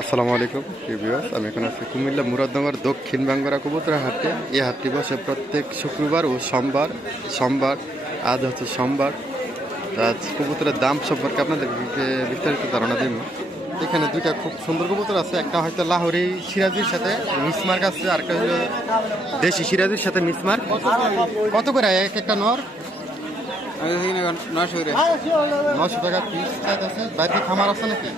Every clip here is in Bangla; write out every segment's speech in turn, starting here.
আসসালামু আলাইকুম ভিউয়ার্স, আমি এখন আছি কুমিল্লা মুরাদনগর দক্ষিণ বাঙ্গুরা কবুতর হাটে। এই হাটটি বসে প্রত্যেক শুক্রবার ও সোমবার। আজ হচ্ছে সোমবার। আজ কবুতরের দাম সম্পর্কে আপনাদেরকে বিস্তারিত ধারণা দেব। এখানে দুইটা খুব সুন্দর কবুতর আছে, একটা হয়তো লাহোরি সিরাজির সাথে মিসমার্ক আছে, আর একটা হলো দেশি সিরাজির সাথে মিসমার্ক। কত করে এক একটা নর? 900 টাকা পিস আছে। বাইরে খামার আছে নাকি?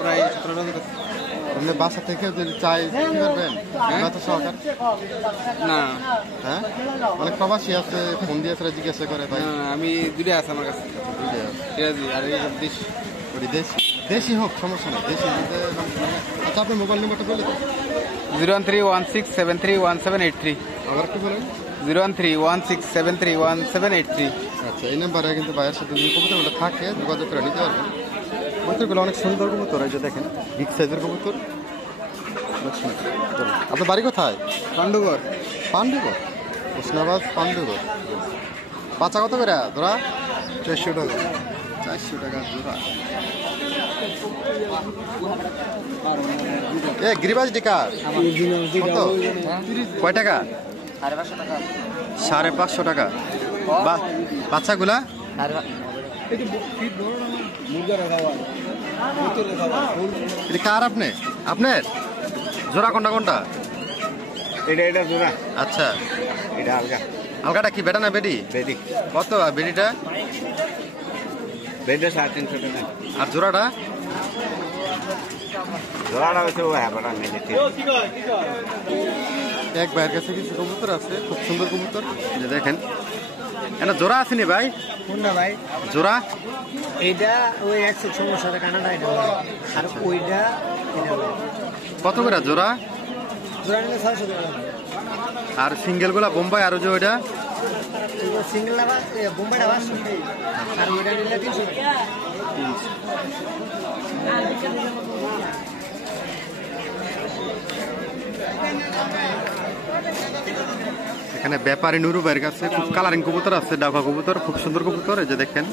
প্রায় 17 বাসা থেকে যদি চাই পারবেন সহকার না। হ্যাঁ, অনেক প্রবাসী আছে, ফোন দিয়ে জিজ্ঞাসা করে ভাই। আমি দুইটা আছে আমার কাছে, সিরাজি আর দেশি। দেশি হোক, সমস্যা নেই, দেশি। আচ্ছা, আপনার মোবাইল নাম্বারটা বলে দেন। 01316731783। আবার একটু বলেন। 01316731783। আচ্ছা, এই নাম্বারে কিন্তু ভাইয়ের সাথে যদি কবুতরগুলো থাকে যোগাযোগ করে নিতে পারবেন। কবুতরগুলো অনেক সুন্দর কবুতর, এই যে দেখেন বিগ সাইজের কবুতর। আপনার বাড়ি কোথায়? পাণ্ডুগড়। হোসনাবাদ পাণ্ডুগড়। বাচ্চা কত করে ধরা? 400 টাকা। 400 টাকা জোড়া। এ গিরিবাজ ডিকা কত? কয় টাকা? 550 টাকা। বাচ্চাগুলা এটা কার? আপনার জোড়া কোনটা? এটা জোড়া। আচ্ছা, এটা আলগা। আলগাটা কি বেটা না বেডি? বেডি। কত বেডিটা? বেডটা 350 টাকা। আর জোড়াটা? জোড়াটা হচ্ছে ও হ্যাঁ নেগেটিভ। এক ভাইয়ের কাছে কিছু কবুতর আছে, খুব সুন্দর কবুতর, যে দেখেন। এটা জোড়া আসেনি ভাই? কোনটা ভাই? জোড়া এইটা ওই 100 টাকা কানাডা, এটা আর ওইটা কত করে জোড়া? জোড়া নিলে 600 টাকা। আর সিঙ্গেল গুলা বোম্বাই, আর যে ওইটা সিঙ্গেল আবার বোম্বাইটা 500 আর ওইটা নিলে 300 টাকা। এখানে ব্যাপারী নুরু ভাইয়ের কাছে খুব কালারিং কবুতর আছে, ডাকা কবুতর, খুব সুন্দর কবুতর, এই যে দেখেন।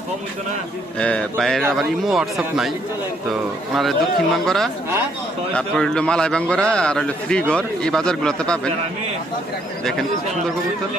ভাইয়ের আবার ইমো হোয়াটসঅ্যাপ নাই, তো ওনার দক্ষিণ বাঙ্গরা, তারপর হইলো মালাই বাঙ্গরা, আর হইলো শ্রীগড়, এই বাজারগুলোতে পাবেন। দেখেন খুব সুন্দর কবুতর।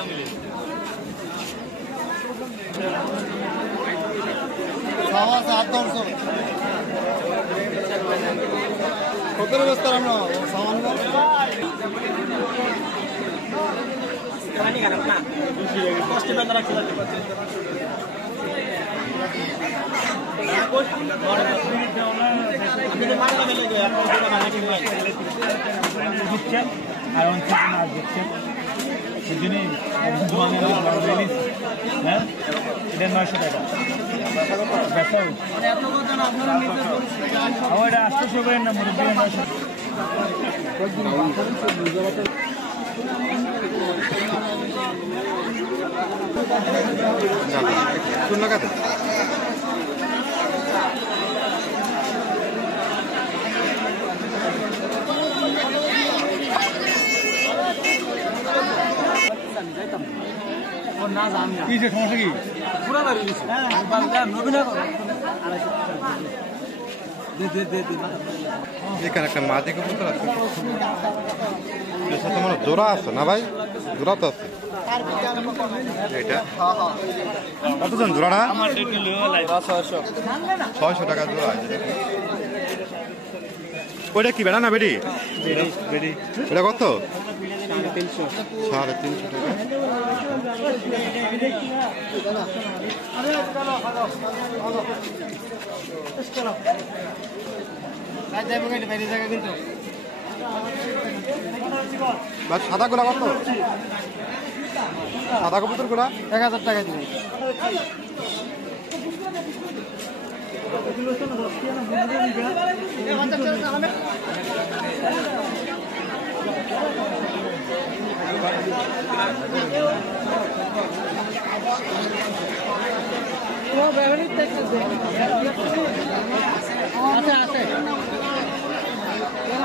এটা 900 টাকা। ওইটা 800 করেন না, মনে হয় 900। কি যে সমস্যা কি? এখানে একটা মাঝে কবুতর আছে, মানে জোড়া আছে না ভাই? জোড়া তো আছে। এটা কতজন জোড়াটা? 600 টাকা জোড়া। ওইটা কি বেড়া না বেডি? এটা কত? 350 টাকা। সাদা গুলা কত? সাদা কবুতর গুলা 1000 টাকা দিবে।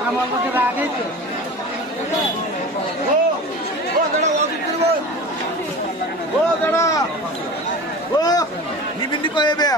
আমার মধ্যে রাখে তো নিবিন্দি কয়ে বে